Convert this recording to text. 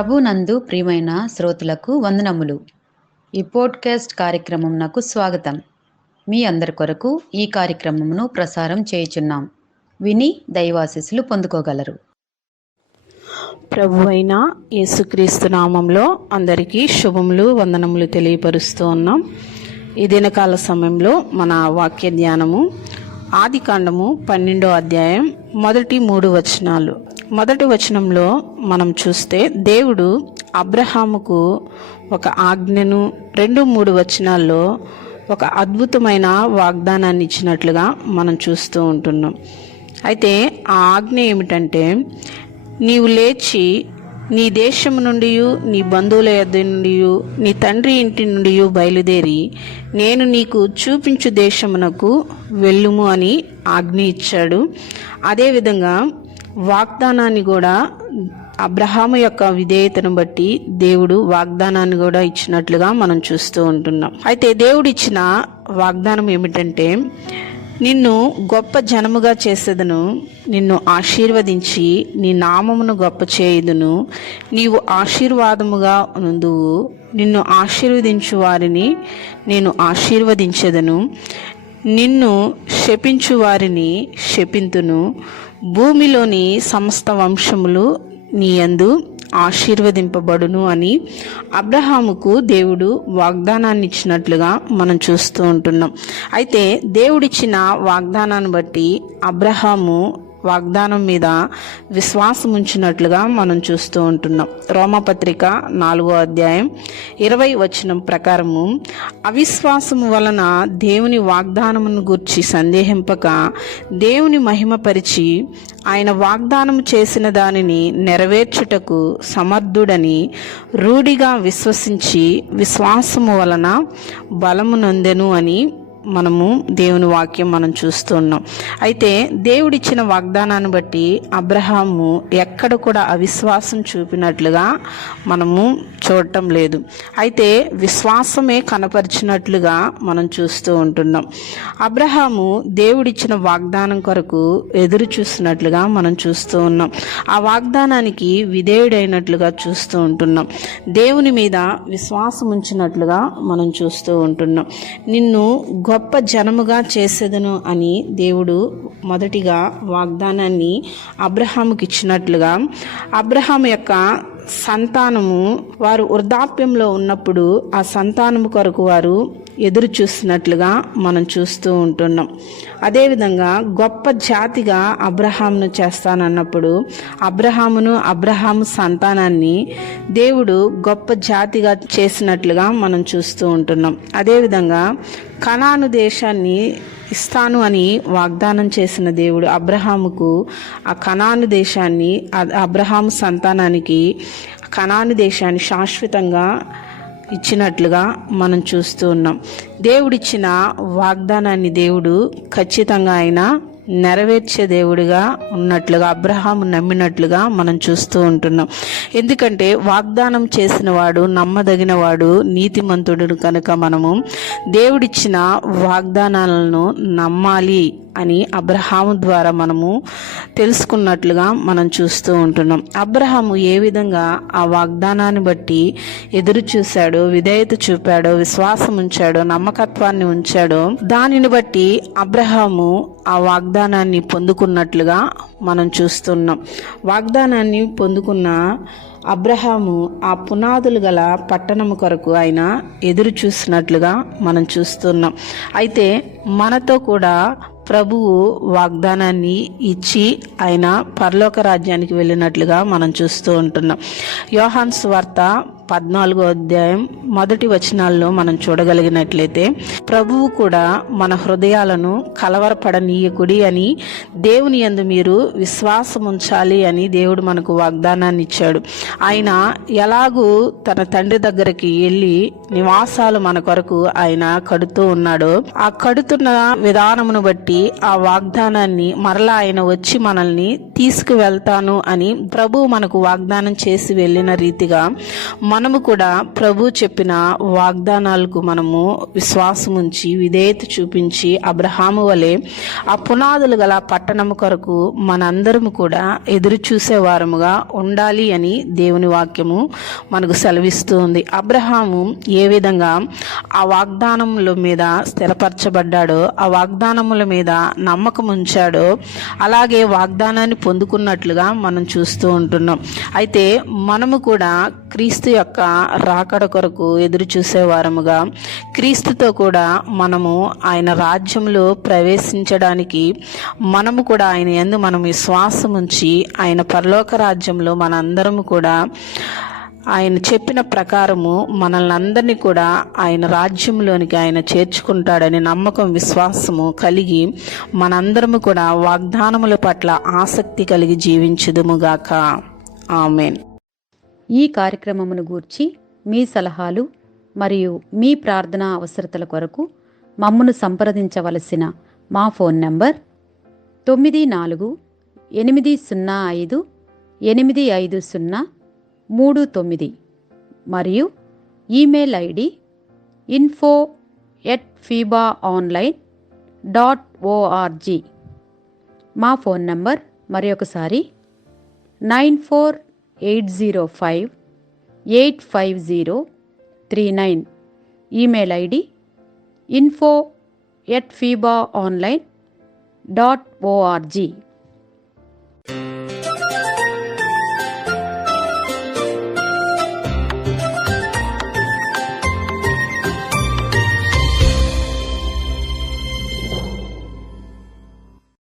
ప్రభునందు ప్రియమైన శ్రోతలకు వందనములు. ఈ పోడ్కాస్ట్ కార్యక్రమం నాకు స్వాగతం. మీ అందరి కొరకు ఈ కార్యక్రమమును ప్రసారం చేయుచున్నాం. విని దైవాశీస్సులు పొందుకోగలరు. ప్రభు అయిన యేసుక్రీస్తు నామంలో అందరికీ శుభములు, వందనములు తెలియపరుస్తూ ఉన్నాం. ఈ దినకాల సమయంలో మన వాక్య ధ్యానము ఆదికాండము 12వ అధ్యాయం మొదటి 3 వచనాలు. మొదటి వచనంలో మనం చూస్తే దేవుడు అబ్రహాముకు ఒక ఆజ్ఞను, 2-3 వచనాల్లో ఒక అద్భుతమైన వాగ్దానాన్ని ఇచ్చినట్లుగా మనం చూస్తూ ఉంటున్నాం. అయితే ఆ ఆజ్ఞ ఏమిటంటే, నీవు లేచి నీ దేశము నుండి, నీ బంధువుల యొద్ద నుండి, నీ తండ్రి ఇంటి నుండి బయలుదేరి నేను నీకు చూపించు దేశమునకు వెళ్ళుము అని ఆజ్ఞ ఇచ్చాడు. అదేవిధంగా వాగ్దానాన్ని కూడా అబ్రహాము యొక్క విధేయతను బట్టి దేవుడు వాగ్దానాన్ని కూడా ఇచ్చినట్లుగా మనం చూస్తూ ఉంటున్నాం. అయితే దేవుడు ఇచ్చిన వాగ్దానం ఏమిటంటే, నిన్ను గొప్ప జనముగా చేసేదను, నిన్ను ఆశీర్వదించి నీ నామమును గొప్ప చేయుదును, నీవు ఆశీర్వాదముగా నుందువు, నిన్ను ఆశీర్వదించు వారిని నేను ఆశీర్వదించెదను, నిన్ను శపించు వారిని శపింతును, భూమిలోని సమస్త వంశములు నీ యందు ఆశీర్వదింపబడును అని అబ్రహాముకు దేవుడు వాగ్దానాన్ని ఇచ్చినట్లుగా మనం చూస్తూ ఉంటున్నాం. అయితే దేవుడిచ్చిన వాగ్దానాన్ని బట్టి అబ్రహాము వాగ్దానం మీద విశ్వాసం ఉంచినట్లుగా మనం చూస్తూ ఉంటున్నాం. రోమపత్రిక 4వ అధ్యాయం 20వ వచనం ప్రకారము, అవిశ్వాసము వలన దేవుని వాగ్దానమును గూర్చి సందేహింపక దేవుని మహిమపరిచి ఆయన వాగ్దానము చేసిన దానిని నెరవేర్చుటకు సమర్థుడని రూఢిగా విశ్వసించి విశ్వాసము వలన బలము నొందెను అని మనము దేవుని వాక్యం మనం చూస్తున్నాం. అయితే దేవుడిచ్చిన వాగ్దానాన్ని బట్టి అబ్రహాము ఎక్కడ కూడా అవిశ్వాసం చూపినట్లుగా మనము చూడటం లేదు. అయితే విశ్వాసమే కనపరిచినట్లుగా మనం చూస్తూ ఉంటున్నాం. అబ్రహాము దేవుడిచ్చిన వాగ్దానం కొరకు ఎదురు చూసినట్లుగా మనం చూస్తూ ఉన్నాం. ఆ వాగ్దానానికి విధేయుడైనట్లుగా చూస్తూ ఉంటున్నాం. దేవుని మీద విశ్వాసం ఉంచినట్లుగా మనం చూస్తూ ఉంటున్నాం. నిన్ను గొప్ప జనముగా చేసేదను అని దేవుడు మొదటిగా వాగ్దానాన్ని అబ్రహాముకి ఇచ్చినట్లుగా, అబ్రహాము యొక్క సంతానము వారు వృద్ధాప్యంలో ఉన్నప్పుడు ఆ సంతానము కొరకు వారు ఎదురు చూస్తున్నట్లుగా మనం చూస్తూ ఉంటున్నాం. అదేవిధంగా గొప్ప జాతిగా అబ్రహామును చేస్తానన్నప్పుడు అబ్రహాము సంతానాన్ని దేవుడు గొప్ప జాతిగా చేసినట్లుగా మనం చూస్తూ ఉంటున్నాం. అదేవిధంగా కనాను దేశాన్ని ఇస్తాను అని వాగ్దానం చేసిన దేవుడు అబ్రహాముకు ఆ కనాను దేశాన్ని, అబ్రహాము సంతానానికి కనాను దేశాన్ని శాశ్వతంగా ఇచ్చినట్లుగా మనం చూస్తూ ఉన్నాం. దేవుడిచ్చిన వాగ్దానాన్ని దేవుడు ఖచ్చితంగా ఆయన నెరవేర్చే దేవుడిగా ఉన్నట్లుగా అబ్రహాము నమ్మినట్లుగా మనం చూస్తూ ఉంటున్నాం. ఎందుకంటే వాగ్దానం చేసిన వాడు నమ్మదగిన వాడు, నీతిమంతుడు కనుక మనము దేవుడిచ్చిన వాగ్దానాలను నమ్మాలి అని అబ్రహాము ద్వారా మనము తెలుసుకున్నట్లుగా మనం చూస్తూ ఉంటున్నాం. అబ్రహాము ఏ విధంగా ఆ వాగ్దానాన్ని బట్టి ఎదురు చూశాడో, విధేయత చూపాడో, విశ్వాసం ఉంచాడో, నమ్మకత్వాన్ని ఉంచాడో, దానిని బట్టి అబ్రహాము ఆ వాగ్దానాన్ని పొందుకున్నట్లుగా మనం చూస్తున్నాం. వాగ్దానాన్ని పొందుకున్న అబ్రహాము ఆ పునాదులు గల పట్టణము కొరకు ఆయన ఎదురు చూసినట్లుగా మనం చూస్తున్నాం. అయితే మనతో కూడా ప్రభువు వాగ్దానాన్ని ఇచ్చి ఆయన పరలోక రాజ్యానికి వెళ్ళినట్లుగా మనం చూస్తూ ఉంటున్నాం. యోహాను సువార్త 14వ అధ్యాయం మొదటి వచనాల్లో మనం చూడగలిగినట్లయితే, ప్రభువు కూడా మన హృదయాలను కలవరపడనీయకుడి అని దేవుని యందు మీరు విశ్వాసం ఉంచాలి అని దేవుడు మనకు వాగ్దానాన్ని ఇచ్చాడు. ఆయన ఎలాగూ తన తండ్రి దగ్గరికి వెళ్ళి నివాసాలు మన కొరకు ఆయన కడుతూ ఉన్నాడో, ఆ కడుతున్న విధానమును బట్టి ఆ వాగ్దానాన్ని మరలా ఆయన వచ్చి మనల్ని తీసుకువెళ్తాను అని ప్రభువు మనకు వాగ్దానం చేసి వెళ్ళిన రీతిగా మనము కూడా ప్రభు చెప్పిన వాగ్దానాలకు మనము విశ్వాసం ఉంచి విధేయత చూపించి అబ్రహాము వలె ఆ పునాదులు గల పట్టణము కొరకు మనందరము కూడా ఎదురు చూసేవారముగా ఉండాలి అని దేవుని వాక్యము మనకు సెలవిస్తూ ఉంది. అబ్రహాము ఏ విధంగా ఆ వాగ్దానముల మీద స్థిరపరచబడ్డాడో, ఆ వాగ్దానముల మీద నమ్మకం ఉంచాడో, అలాగే వాగ్దానాన్ని పొందుకున్నట్లుగా మనం చూస్తూ ఉంటున్నాం. అయితే మనము కూడా క్రీస్తు యొక్క రాకడ కొరకు ఎదురు చూసేవారముగా, క్రీస్తుతో కూడా మనము ఆయన రాజ్యంలో ప్రవేశించడానికి మనము కూడా ఆయన యందు మనం విశ్వాసం ఉంచి ఆయన పరలోక రాజ్యంలో మనందరము కూడా ఆయన చెప్పిన ప్రకారము మనల్ని అందరినీ కూడా ఆయన రాజ్యంలోనికి ఆయన చేర్చుకుంటాడని నమ్మకం విశ్వాసము కలిగి మనందరము కూడా వాగ్దానముల పట్ల ఆసక్తి కలిగి జీవించుదుముగాక. ఆమేన్. ఈ కార్యక్రమమును గూర్చి మీ సలహాలు మరియు మీ ప్రార్థనా అవసరతల కొరకు మమ్మను సంప్రదించవలసిన మా ఫోన్ నంబర్ 9484585039 మరియు ఈమెయిల్ ఐడి info@fibaonline.org. మా ఫోన్ నంబర్ మరొకసారి 9480585039. Email ID info@fibaonline.org.